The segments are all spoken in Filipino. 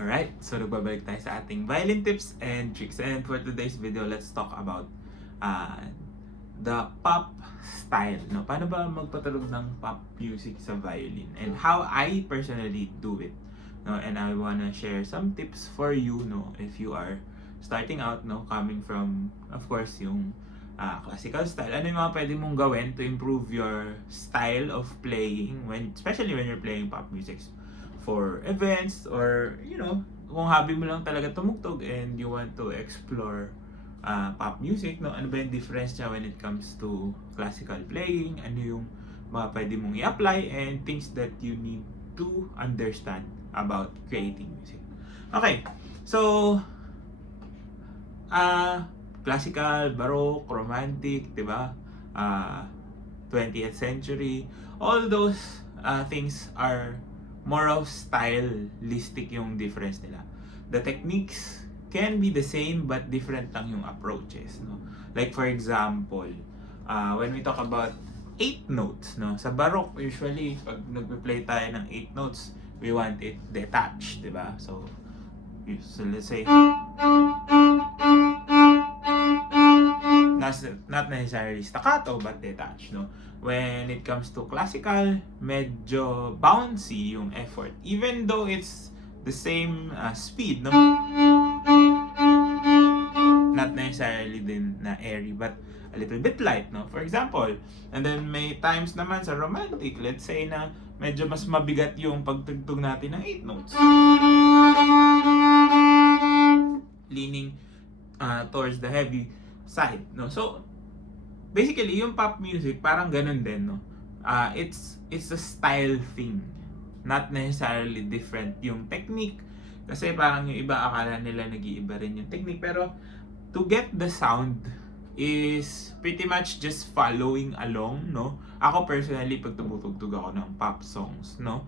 Alright, so nagbabalik tayo sa ating violin tips and tricks. And for today's video, let's talk about uh, the pop style. No? Paano ba magpatugtog ng pop music sa violin? And how I personally do it. No? And I wanna share some tips for you, no? If you are starting out, no? Coming from, of course, yung classical style. Ano yung mga pwede mong gawin to improve your style of playing, especially when you're playing pop music for events, or kung hobby mo lang talaga tumugtog and you want to explore pop music, no? Ano ba yung difference niya when it comes to classical playing? Ano yung mga pwede mong i-apply and things that you need to understand about creating music. Okay, so classical, baroque, romantic, 'di ba? 20th century, all those things are more of stylistic yung difference nila. The techniques can be the same but different lang yung approaches, no? Like for example, when we talk about 8 notes, no? Sa baroque, usually pag nagpe-play tayo ng 8 notes, we want it detached, 'di ba? So let's say not necessarily staccato but detached, no? When it comes to classical, medyo bouncy yung effort. Even though it's the same speed, no? Not necessarily din na airy, but a little bit light, no? For example, and then may times naman sa romantic, let's say na medyo mas mabigat yung pagtugtog natin ng 8 notes. Leaning towards the heavy side, no? So basically yung pop music parang ganun din, no? It's a style thing, not necessarily different yung technique, kasi parang yung iba akala nila nag-iiba rin yung technique, pero to get the sound is pretty much just following along, no? Ako personally, pag tumutugtog ako ng pop songs, no,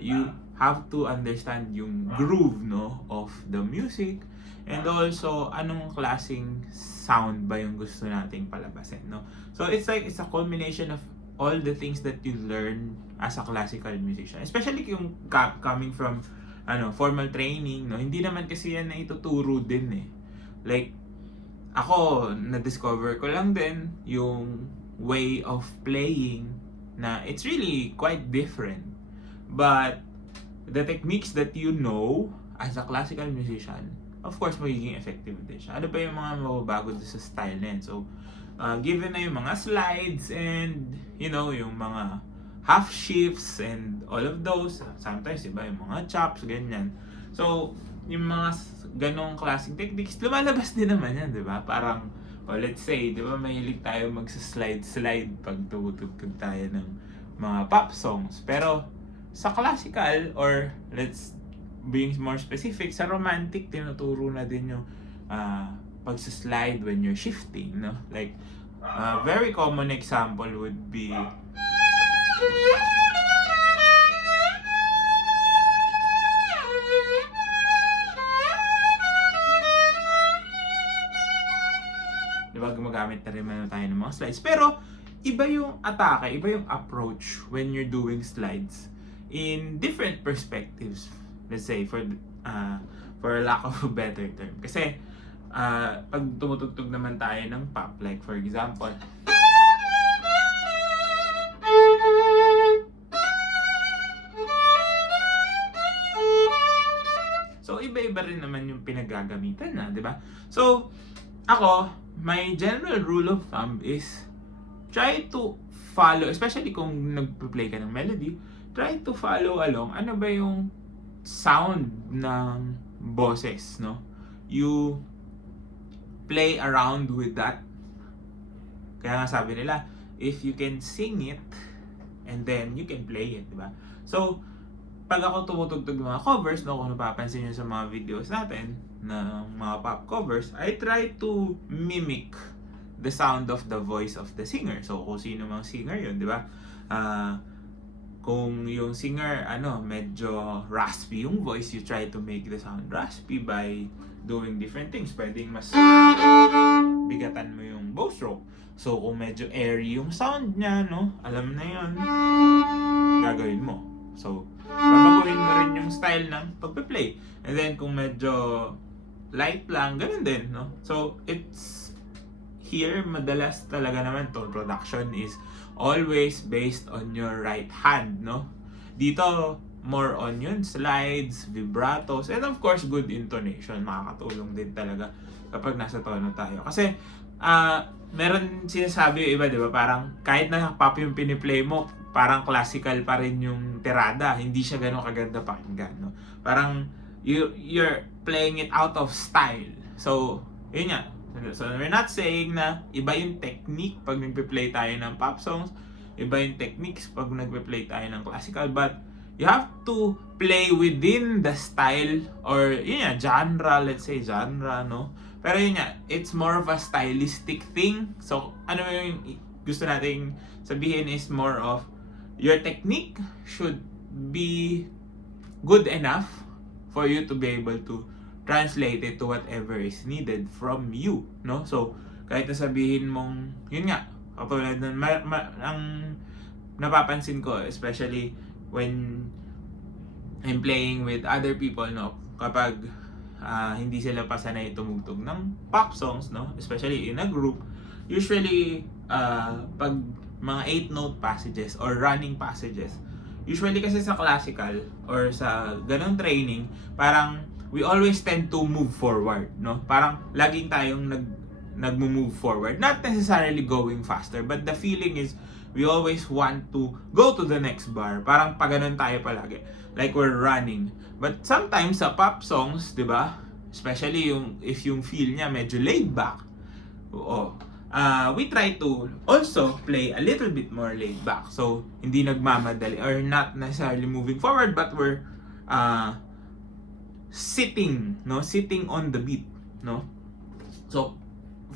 you have to understand yung groove, no, of the music, and also anong klaseng sound ba yung gusto nating palabasin, no? So it's a culmination of all the things that you learn as a classical musician, especially yung coming from formal training, no? Hindi naman kasi yan na ituturo din eh. Like ako, na-discover ko lang din yung way of playing na it's really quite different, but the techniques that you know as a classical musician, of course, magiging effective din siya. Ano ba yung mga mababago sa style na yun? So, given na yung mga slides and, yung mga half shifts and all of those, sometimes, iba, yung mga chops, ganyan. So, yung mga ganong klaseng techniques, lumalabas din naman yan, di ba? Parang, let's say, di ba, mahilig tayo magsa-slide pag tumutugtog tayo ng mga pop songs. Pero, sa classical, or let's being more specific, sa romantic, tinuturo na din yung pagsa-slide when you're shifting, no? Like, very common example would be diba, gumagamit na rin tayo ng mga slides. Pero, iba yung atake, iba yung approach when you're doing slides in different perspectives. Let's say, for lack of a better term. Kasi, pag tumutugtog naman tayo ng pop, like for example, so iba-iba rin naman yung pinagagamitan na, di ba? So, ako, my general rule of thumb is try to follow, especially kung nagpe-play ka ng melody, try to follow along ano ba yung sound ng boses, no? You play around with that. Kaya nga sabi nila, if you can sing it, and then you can play it, di ba? So, pag ako tumutugtog ng mga covers, no, kung napapansin nyo sa mga videos natin, ng mga pop covers, I try to mimic the sound of the voice of the singer. So, kung sino mang singer yun, di ba? Kung yung singer, medyo raspy yung voice, you try to make the sound raspy by doing different things. Pwedeng mas bigatan mo yung bow stroke. So, kung medyo airy yung sound niya, no, alam na yun, gagawin mo. So, babaguhin mo rin yung style ng pagpe-play. And then kung medyo light lang, ganun din, no? So, it's here, madalas talaga naman tone production is always based on your right hand, no? Dito, more on yun, slides, vibratos, and of course, good intonation. Makakatulong din talaga kapag nasa tono tayo. Kasi, meron sinasabi yung iba, di ba? Parang kahit na pop yung piniplay mo, parang classical pa rin yung tirada. Hindi siya ganun kaganda pakinggan, no? Parang you're playing it out of style. So, yun nga. So, we're not saying na iba yung technique pag nagpe-play tayo ng pop songs, iba yung techniques pag nagpe-play tayo ng classical, but you have to play within the style or yun nga, genre, let's say genre, no? Pero yun nga, it's more of a stylistic thing. So, ano yung gusto nating sabihin is more of your technique should be good enough for you to be able to translate it to whatever is needed from you, no? So, kahit nasabihin mong, yun nga, katulad ng, ang napapansin ko, especially when I'm playing with other people, no? Kapag hindi sila pa sanay tumugtog ng pop songs, no? Especially in a group, usually, pag mga 8-note passages or running passages, usually kasi sa classical or sa ganong training, parang we always tend to move forward, no? Parang laging tayong nag-move forward. Not necessarily going faster, but the feeling is we always want to go to the next bar. Parang pag ganun tayo palagi. Like we're running. But sometimes sa pop songs, di ba? Especially if yung feel niya medyo laid back. We try to also play a little bit more laid back. So, hindi nagmamadali or not necessarily moving forward, but we're sitting, no? Sitting on the beat, no? So,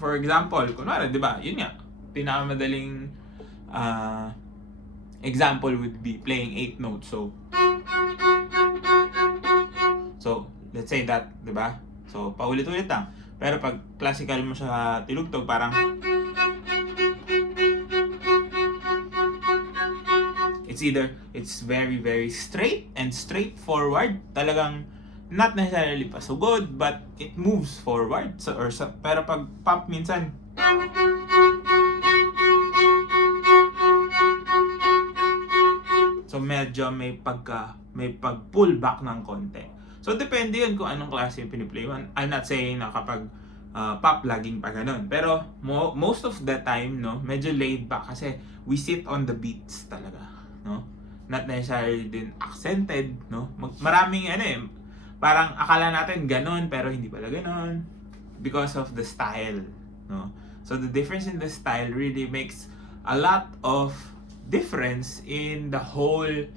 for example, kunwari, 'di ba? Yun nga, pinakamadaling example would be playing 8 notes. So, let's say that, 'di ba? So, paulit-ulit lang. Pero pag classical mo siya tinugtog, parang it's very very straight and straightforward. Talagang not necessarily pasugod, but it moves forward. Pero pag pop minsan, so medyo may pag-pull back ng konti. So depende yun kung anong klase yung piniplay mo. I'm not saying na kapag pop laging pa ganun. Pero most of the time, no, medyo laid back kasi we sit on the beats talaga, no? Not necessarily din accented, no? Maraming parang akala natin ganun pero hindi pala ganun because of the style, no? So the difference in the style really makes a lot of difference in the whole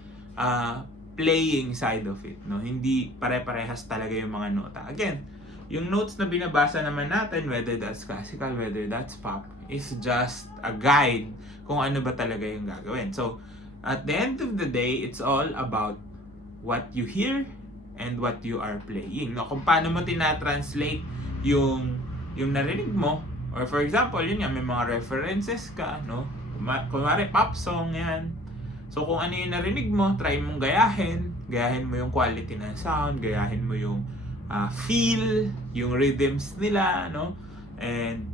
playing side of it, no? Hindi pare-parehas talaga yung mga nota. Again, yung notes na binabasa naman natin, whether that's classical, whether that's pop, is just a guide kung ano ba talaga yung gagawin. So, at the end of the day, it's all about what you hear and what you are playing. No, kung paano mo tinatranslate yung narinig mo, or for example, yun nga, may mga references ka, no? Kunwari, pop song yan. So, kung ano yung narinig mo, try mong gayahin. Gayahin mo yung quality ng sound, gayahin mo yung feel, yung rhythms nila, no? And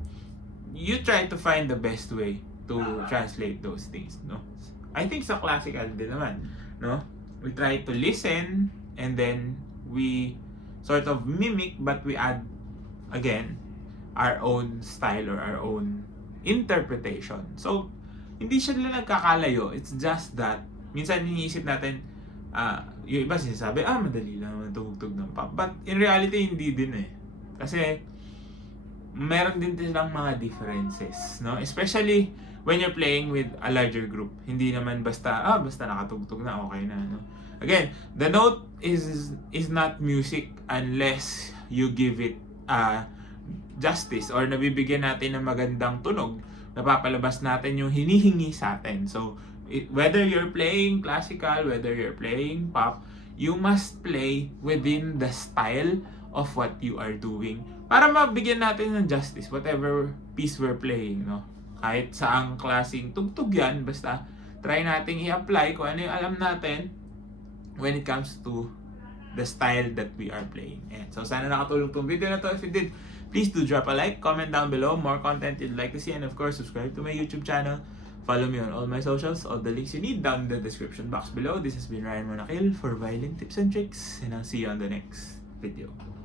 you try to find the best way to translate those things, no? I think sa classical din naman, no? We try to listen and then we sort of mimic, but we add again our own style or our own interpretation. So, hindi siya nila nagkakalayo. It's just that minsan iniisip natin, yung iba sinasabi, madali lang naman tumugtog ng pop. But in reality, hindi din eh. Kasi meron din silang mga differences, no? Especially when you're playing with a larger group. Hindi naman basta nakatugtog na, okay na, no? Again, the note is not music unless you give it justice or nabibigyan natin ng magandang tunog. Napapalabas natin yung hinihingi sa atin. So, whether you're playing classical, whether you're playing pop, you must play within the style of what you are doing para mabigyan natin ng justice whatever piece we're playing, no? Kahit saang klaseng tugtog yan, basta try nating i-apply kung ano yung alam natin when it comes to the style that we are playing. And so sana nakatulong tong video na to. If it did, please do drop a like, comment down below more content you'd like to see, and of course subscribe to my YouTube channel. Follow me on all my socials, all the links you need down in the description box below. This has been Ryan Monakil for Violin Tips and Tricks, and I'll see you on the next video.